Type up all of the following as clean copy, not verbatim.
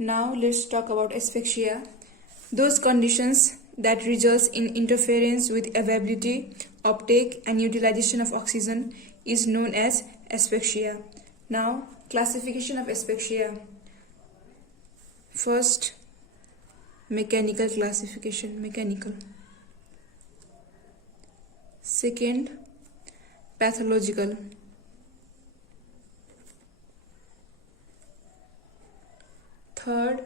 Now let's talk about asphyxia. Those conditions that result in interference with availability, uptake and utilization of oxygen is known as asphyxia. Now, classification of asphyxia. First, mechanical classification, mechanical. Second, pathological. Third,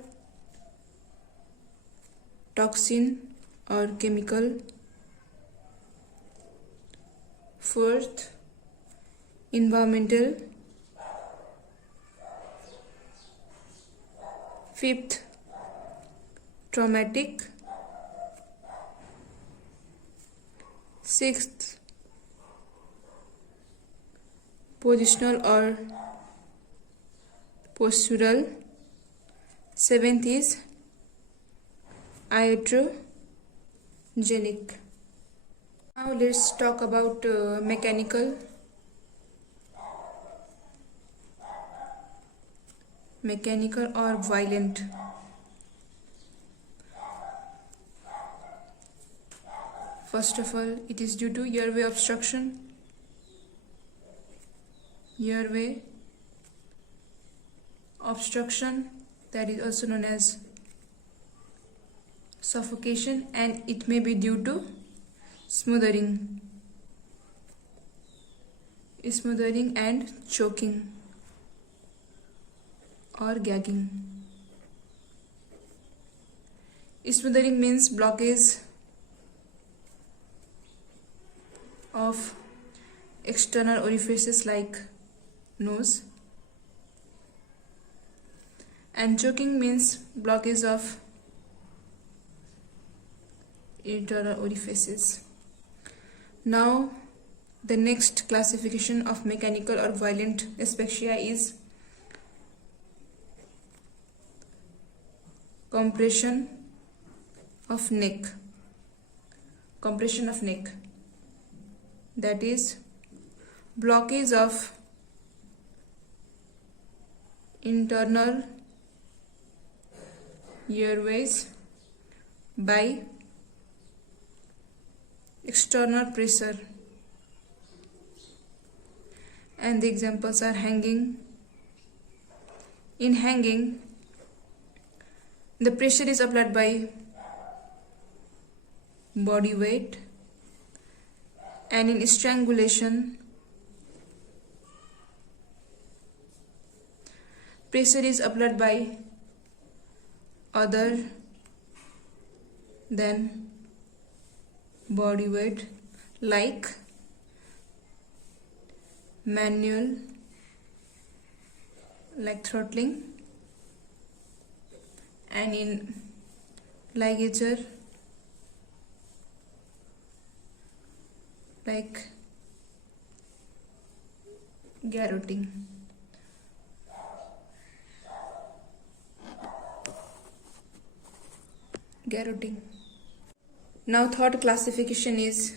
toxin or chemical. Fourth, environmental. Fifth, traumatic. Sixth, positional or postural. Seventh is iatrogenic. Now let's talk about mechanical or violent. First of all, it is due to airway obstruction, that is also known as suffocation, and it may be due to smothering and choking or gagging. Smothering means blockage of external orifices like nose, and choking means blockage of internal orifices. Now, the next classification of mechanical or violent asphyxia is compression of neck. That is blockage of internal airways by external pressure, and the examples are hanging. In hanging, the pressure is applied by body weight, and in strangulation, pressure is applied by other than body weight, like manual, like throttling, and in ligature, like garroting. Now, third classification is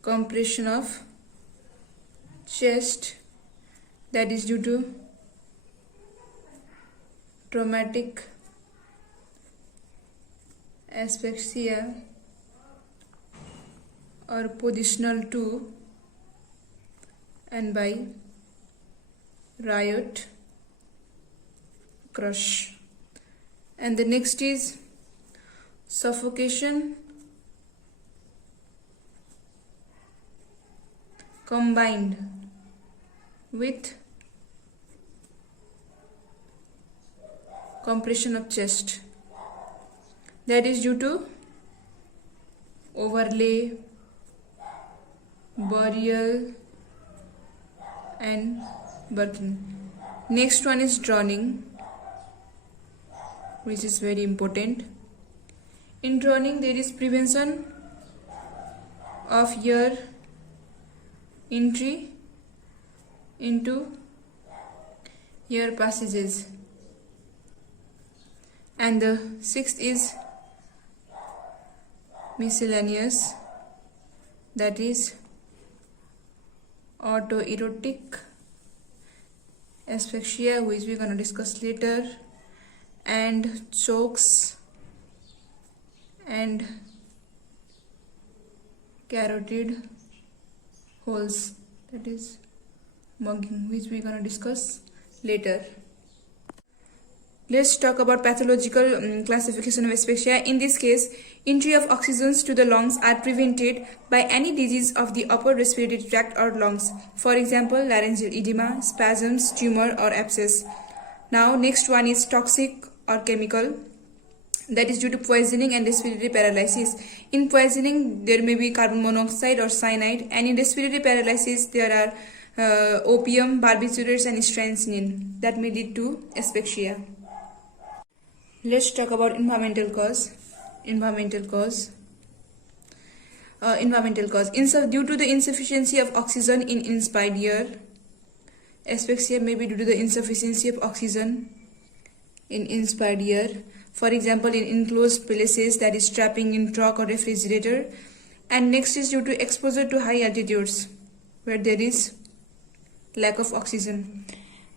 compression of chest, that is due to traumatic asphyxia or positional too, and by riot crush. And the next is suffocation combined with compression of chest, that is due to overlay, burial and working. Next one is drowning, which is very important. In drowning, there is prevention of air entry into air passages. And the sixth is miscellaneous, that is autoerotic asphyxia, which we're going to discuss later, and chokes and carotid holes, that is mugging, which we're going to discuss later. Let's talk about pathological classification of asphyxia. In this case, entry of oxygens to the lungs are prevented by any disease of the upper respiratory tract or lungs. For example, laryngeal edema, spasms, tumor or abscess. Now, next one is toxic or chemical. That is due to poisoning and respiratory paralysis. In poisoning, there may be carbon monoxide or cyanide, and in respiratory paralysis, there are opium, barbiturates, and strychnine that may lead to asphyxia. Let's talk about environmental cause. Due to the insufficiency of oxygen in inspired air, asphyxia may be due to the insufficiency of oxygen in inspired air. For example, in enclosed places, that is trapping in truck or refrigerator. And next is due to exposure to high altitudes where there is lack of oxygen.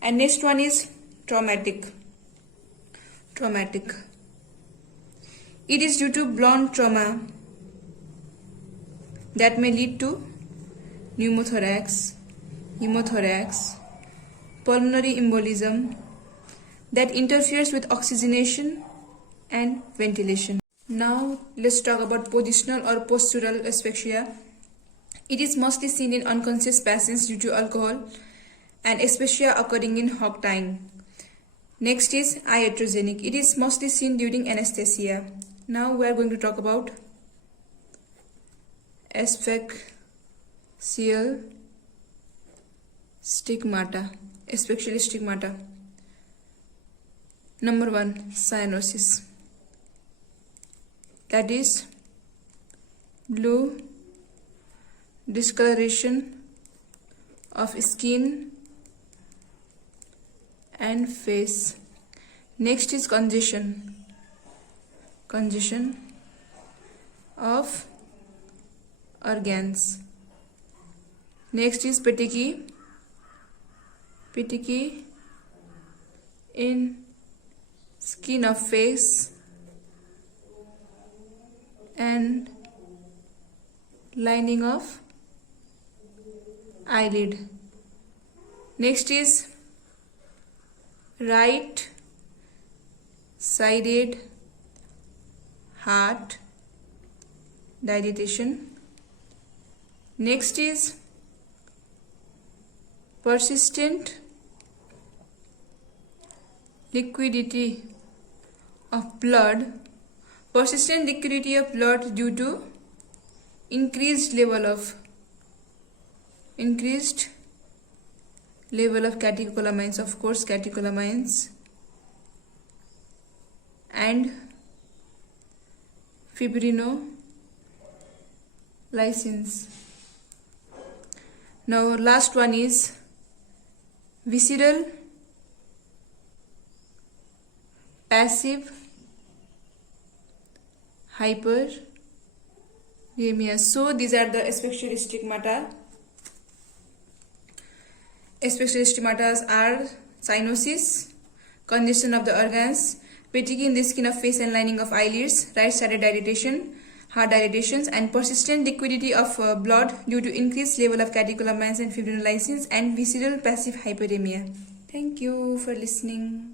And next one is traumatic. It is due to blunt trauma that may lead to pneumothorax, hemothorax, pulmonary embolism that interferes with oxygenation and ventilation. Now let's talk about positional or postural asphyxia. It is mostly seen in unconscious patients due to alcohol and asphyxia occurring in hog tying. Next is iatrogenic. It is mostly seen during anesthesia. Now we are going to talk about asphyxial stigmata. Number 1, cyanosis. That is blue discoloration of skin and face. Next is congestion of organs. Next is petechiae in skin of face and lining of eyelid. Next is right sided heart dilatation. Next is persistent liquidity of blood due to increased level of catecholamines, of course, catecholamines, and fibrinolysins. Now last one is visceral passive hyperemia. So these are the asphyxial stigmata. Asphyxial stigmata are cyanosis, congestion of the organs, petechiae in the skin of face and lining of eyelids, right-sided dilatation, heart dilatations, and persistent liquidity of blood due to increased level of catecholamines and fibrinolysins, and visceral passive hyperemia. Thank you for listening.